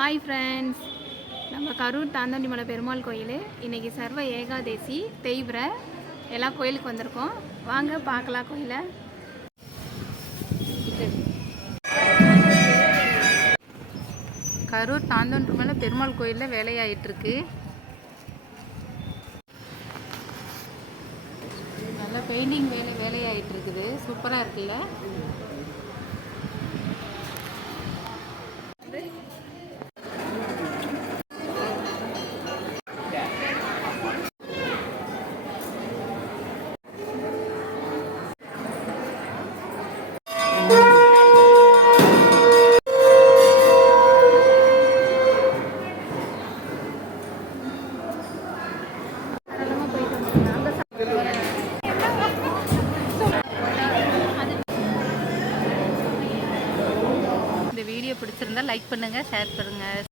Hi friends, நம்ம கரூர் தாந்தாண்டிமலை பெருமாள் கோயில் இன்றைக்கி சர்வ ஏகாதேசி தேய்பிறை எல்லாம் கோயிலுக்கு வந்திருக்கோம். வாங்க பார்க்கலாம் கோயிலை. கரூர் தாந்தாண்டிமலை பெருமாள் கோயிலில் வேலையாயிட்டிருக்கு. நல்லா பெயிண்டிங் வேலையாயிட்டு இருக்குது. சூப்பராக இருக்குல்ல. இந்த வீடியோ பிடிச்சிருந்தா லைக் பண்ணுங்கள், ஷேர் பண்ணுங்கள்.